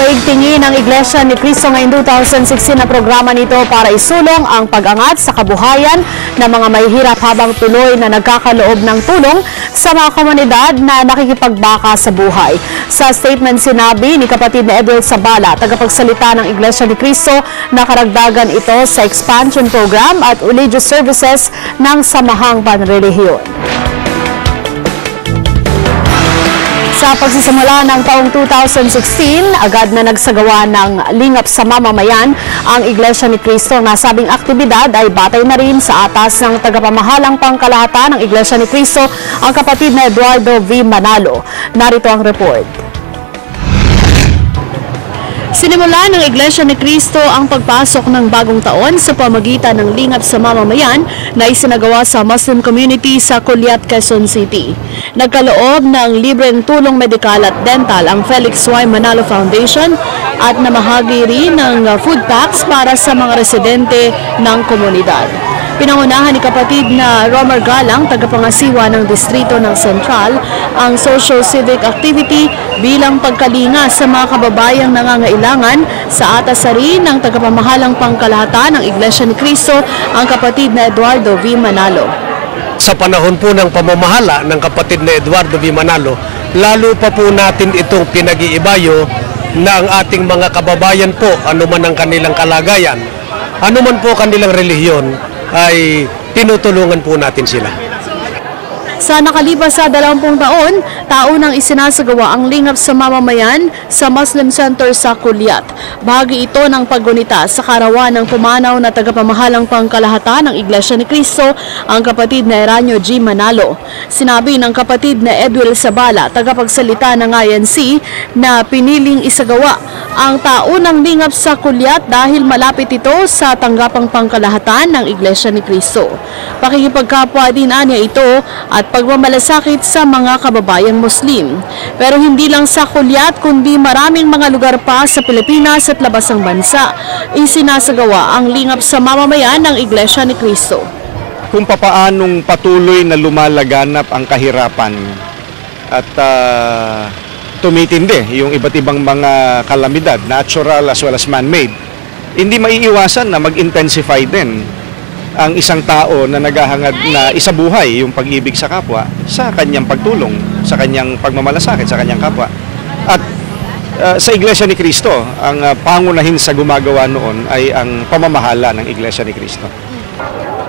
Paigtingin ng Iglesia ni Cristo ngayong 2016 na programa nito para isulong ang pag-angat sa kabuhayan ng mga mahihirap habang tuloy na nagkakaloob ng tulong sa mga komunidad na nakikipagbaka sa buhay. Sa statement sinabi ni kapatid na Edwel Sabala, tagapagsalita ng Iglesia ni Cristo, na karagdagan ito sa expansion program at religious services ng samahang panrelihiyon. Sa pagsisimula ng taong 2016, agad na nagsagawa ng lingap sa mamamayan ang Iglesia ni Cristo. Nasabing aktibidad ay batay na rin sa atas ng tagapamahalang pangkalahatan ng Iglesia ni Cristo, ang kapatid na Eduardo V. Manalo. Narito ang report. Sinimula ng Iglesia ni Cristo ang pagpasok ng bagong taon sa pamagitan ng lingap sa mamamayan na isinagawa sa Muslim community sa Culiat, Quezon City. Nagkaloob ng libreng tulong medikal at dental ang Felix Y. Manalo Foundation at namahagi rin ng food packs para sa mga residente ng komunidad. Pinangunahan ni kapatid na Romer Galang, tagapangasiwa ng distrito ng Central, ang social-civic activity bilang pagkalinga sa mga kababayang nangangailangan. Sa atasari ng tagapamahalang pangkalahatan ng Iglesia ni Cristo, ang kapatid na Eduardo V. Manalo. Sa panahon po ng pamamahala ng kapatid na Eduardo V. Manalo, lalo pa po natin itong pinag-iibayo na ang ating mga kababayan po, anuman ang kanilang kalagayan, anuman po kanilang relihiyon, ay tinutulungan po natin sila. Sa nakalipas sa 20 taon, taunang isinasagawa ang lingap sa mamamayan sa Muslim Center sa Culiat. Bahagi ito ng paggunita sa karawan ng pumanaw na tagapamahalang pangkalahatan ng Iglesia ni Cristo, ang kapatid na Eranio G. Manalo. Sinabi ng kapatid na Edwel Sabala, tagapagsalita ng INC, na piniling isagawa ang taunang lingap sa Culiat dahil malapit ito sa tanggapang pangkalahatan ng Iglesia ni Cristo. Pakikipagkapwa din niya ito at pagmamalasakit sa mga kababayang Muslim. Pero hindi lang sa Culiat kundi maraming mga lugar pa sa Pilipinas at labas ng bansa isinasagawa ang lingap sa mamamayan ng Iglesia ni Cristo. Kung papaanong patuloy na lumalaganap ang kahirapan at tumitindi yung iba't ibang mga kalamidad, natural as well as man-made, hindi maiiwasan na mag-intensify din ang isang tao na naghahangad na isabuhay yung pag-ibig sa kapwa sa kanyang pagtulong, sa kanyang pagmamalasakit sa kanyang kapwa. At sa Iglesia ni Cristo, ang pangunahin sa gumagawa noon ay ang pamamahala ng Iglesia ni Cristo.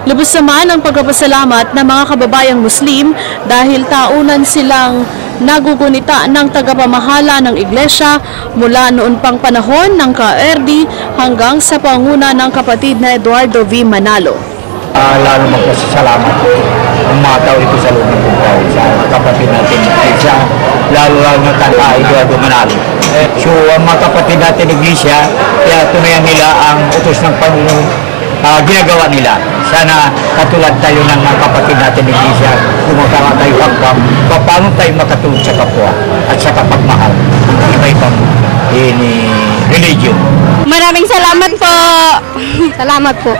Lubos naman ang pagpapasalamat ng mga kababayang Muslim dahil taunan silang nagugunita ng tagapamahala ng Iglesia mula noon pang panahon ng KRD hanggang sa panguna ng kapatid na Eduardo V. Manalo. Lalo magpasalamat ang mga tao ito sa loob ng buhay sa kapatid natin Iglesia, lalo na kay Eduardo Manalo. So ang mga kapatid natin Iglesia, kaya tunayan nila ang utos ng Panginoon, ginagawa nila. Sana katulad tayo ng mga kapatid natin Iglesia, gumagawa tayo hanggang paano tayo makatulong sa kapwa at sa kapagmahal ng iba-ibang religion. Maraming salamat po. Salamat po.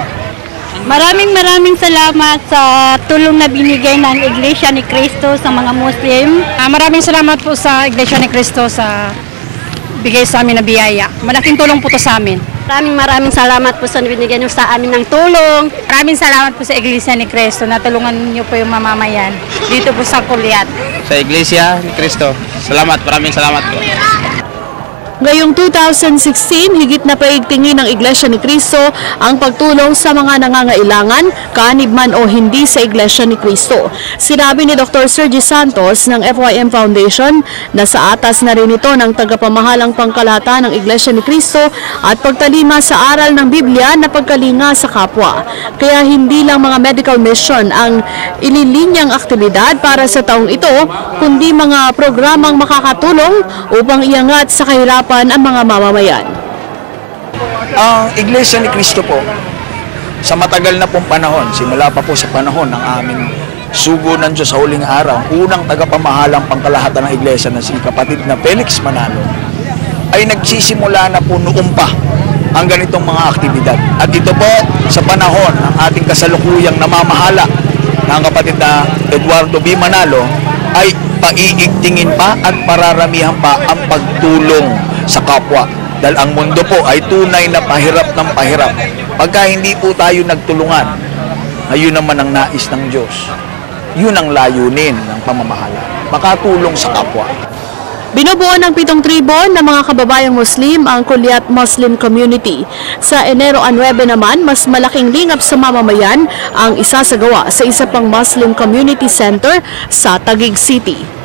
Maraming salamat sa tulong na binigay ng Iglesia ni Cristo sa mga Muslim. Maraming salamat po sa Iglesia ni Cristo sa bigay sa amin na biyaya. Malaking tulong po to sa amin. Maraming salamat po sa binigay niyo sa amin ng tulong. Maraming salamat po sa Iglesia ni Cristo na tulungan niyo po yung mamamayan dito po sa Culiat. Sa Iglesia ni Cristo, salamat. Maraming salamat po. Ngayong 2016, higit na paigtingin ng Iglesia ni Cristo ang pagtulong sa mga nangangailangan, kaanib man o hindi sa Iglesia ni Cristo. Sinabi ni Dr. Sergi Santos ng FYM Foundation na sa atas na rin ito ng tagapamahalang pangkalahatan ng Iglesia ni Cristo at pagtalima sa aral ng Biblia na pagkalinga sa kapwa. Kaya hindi lang mga medical mission ang ililinyang aktibidad para sa taong ito, kundi mga programang makakatulong upang iangat sa kahirapan ang mga mamamayan. Ang Iglesia ni Cristo po, sa matagal na pong panahon, simula pa po sa panahon ng aming sugo ng Diyos sa huling araw, unang tagapamahalang pangkalahatan ng Iglesia na si kapatid na Felix Manalo, ay nagsisimula na po noon pa ang ganitong mga aktibidad. At ito po sa panahon ng ating kasalukuyang namamahala ng kapatid na Eduardo V. Manalo ay paiigtingin pa at pararamihan pa ang pagtulong sa kapwa. Dahil ang mundo po ay tunay na pahirap ng pahirap. Pagka hindi po tayo nagtulungan, ayun naman ang nais ng Diyos. Yun ang layunin ng pamamahala. Makatulong sa kapwa. Binubuo ng 7 tribo ng mga kababayang Muslim ang Kulyat Muslim Community. Sa Enero 9 naman, mas malaking lingap sa mamamayan ang isasagawa sa isa pang Muslim Community Center sa Taguig City.